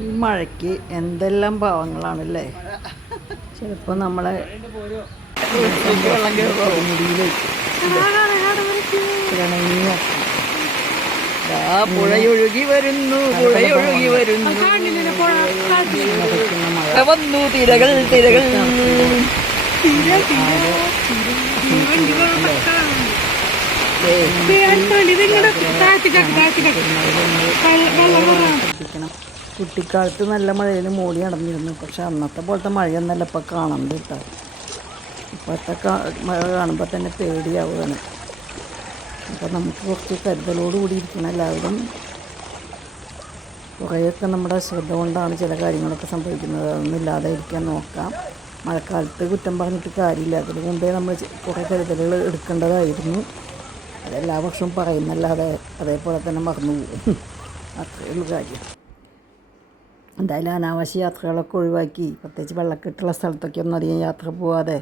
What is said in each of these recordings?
ഈ മഴയ്ക്ക് എന്തെല്ലാം പാവങ്ങളാണല്ലേ. ചിലപ്പോൾ നമ്മളെ പുഴയൊഴുകി വരുന്നു, പുഴയൊഴുകി വരുന്നു, വന്നു തിരകൾ തിരകൾ. കുട്ടിക്കാലത്ത് നല്ല മഴയിൽ മൂടി നടന്നിരുന്നു. പക്ഷെ അന്നത്തെ പോലത്തെ മഴയൊന്നല്ല ഇപ്പം കാണുന്നത് കേട്ടോ. ഇപ്പോഴത്തെ മഴ കാണുമ്പോൾ തന്നെ പേടിയാവുകയാണ്. അപ്പം നമുക്ക് കുറച്ച് കരുതലോടുകൂടി ഇരിക്കണം എല്ലാവരും. കുറേയൊക്കെ നമ്മുടെ ശ്രദ്ധ കൊണ്ടാണ് ചില കാര്യങ്ങളൊക്കെ സംഭവിക്കുന്നത്. അതൊന്നും ഇല്ലാതെ ഇരിക്കാൻ നോക്കാം. മഴക്കാലത്ത് കുറ്റം പറഞ്ഞിട്ട് കാര്യമില്ല. അതിന് മുമ്പേ നമ്മൾ കുറേ കരുതലുകൾ എടുക്കേണ്ടതായിരുന്നു. അതെല്ലാ വർഷവും പറയുന്നല്ലാതെ അതേപോലെ തന്നെ മറന്നു പോകും. അത്രയുള്ള കാര്യം. എന്തായാലും അനാവശ്യ യാത്രകളൊക്കെ ഒഴിവാക്കി, പ്രത്യേകിച്ച് വെള്ളക്കെട്ടുള്ള സ്ഥലത്തൊക്കെ ഒന്നും അധികം യാത്ര പോവാതെ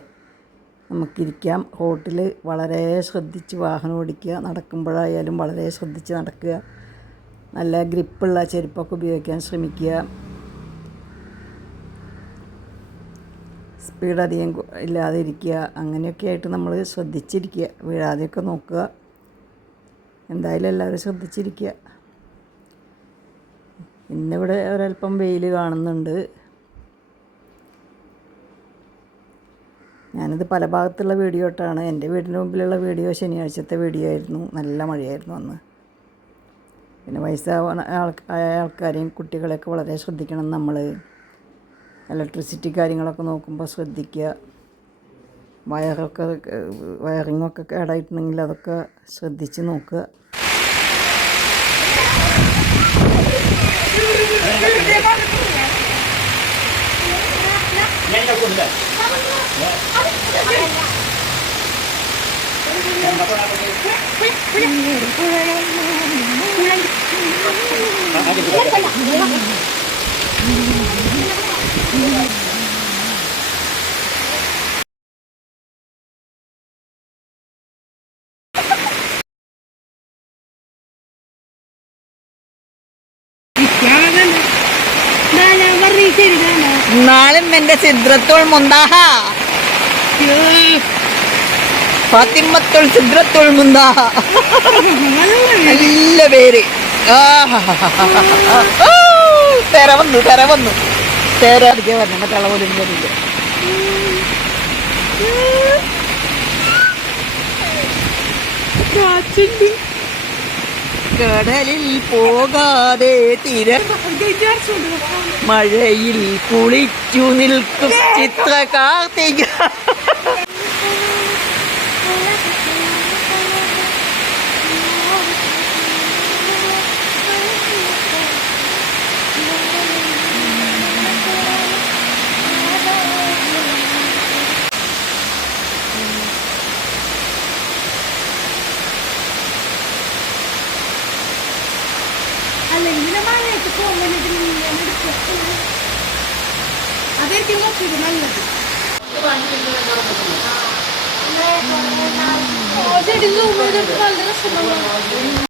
നമുക്കിരിക്കാം. റോട്ടിൽ വളരെ ശ്രദ്ധിച്ച് വാഹനം ഓടിക്കുക. നടക്കുമ്പോഴായാലും വളരെ ശ്രദ്ധിച്ച് നടക്കുക. നല്ല ഗ്രിപ്പുള്ള ചെരുപ്പൊക്കെ ഉപയോഗിക്കാൻ ശ്രമിക്കുക. സ്പീഡ് അധികം ഇല്ലാതെ ഇരിക്കുക. അങ്ങനെയൊക്കെ ആയിട്ട് നമ്മൾ ശ്രദ്ധിച്ചിരിക്കുക. വീഴാതെയൊക്കെ നോക്കുക. എന്തായാലും എല്ലാവരും ശ്രദ്ധിച്ചിരിക്കുക. ഇന്നിവിടെ ഒരല്പം വെയിൽ കാണുന്നുണ്ട്. ഞാനിത് പല ഭാഗത്തുള്ള വീഡിയോ ഇട്ടാണ്. എൻ്റെ വീടിൻ്റെ മുമ്പിലുള്ള വീഡിയോ ശനിയാഴ്ചത്തെ വീഡിയോ ആയിരുന്നു. നല്ല മഴയായിരുന്നു അന്ന്. പിന്നെ വയസ്സായ ആൾക്കാരെയും കുട്ടികളെയൊക്കെ വളരെ ശ്രദ്ധിക്കണം. നമ്മൾ ഇലക്ട്രിസിറ്റി കാര്യങ്ങളൊക്കെ നോക്കുമ്പോൾ ശ്രദ്ധിക്കുക. വയറിങ്ങൊക്കെ കേടായിട്ടുണ്ടെങ്കിൽ അതൊക്കെ ശ്രദ്ധിച്ച് നോക്കുക. നാളും എന്റെ സിദ്രത്തുൽ മുന്താഹ, ഫാത്തിമത്തുൽ സിദ്രത്തുൽ മുന്താഹ, നല്ല പേര്. തെര വന്നു തെര അടിക്കാൻ പറഞ്ഞു. മറ്റുള്ള പോലും വരില്ല. കടലിൽ പോകാതെ തിര മഴയിൽ കുളിച്ചു നിൽക്കും ചിത്ര കാർത്തിക. അല്ലെങ്കിൽ മഴയൊക്കെ പോകുമ്പോൾ അതായിരിക്കും കുറച്ചുകൂടി നല്ലത്. ചെടി നല്ല രസമുള്ള